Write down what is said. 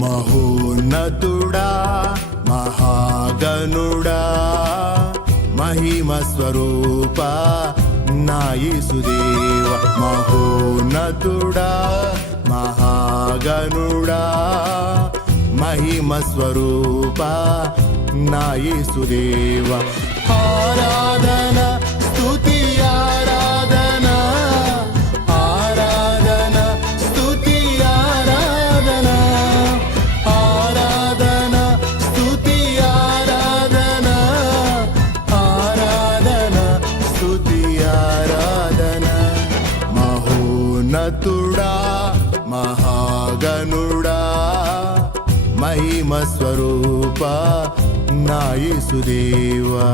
మహోన్నతుడా మహాగణుడా మహిమ స్వరూప నా యేసుదేవ. మహోన్నతుడా మహాగణుడా మహిమ స్వరూప నా యేసుదేవ. ఆరాధన స్తుతి ఆరాధన ఆరాధన స్తుతి ఆరాధన ఆరాధన స్తుతి ఆరాధన ఆరాధన స్తుతి ఆరాధన. మహోన్నతుడా మహాగణుడా మహిమ స్వరూప నా యేసుదేవా.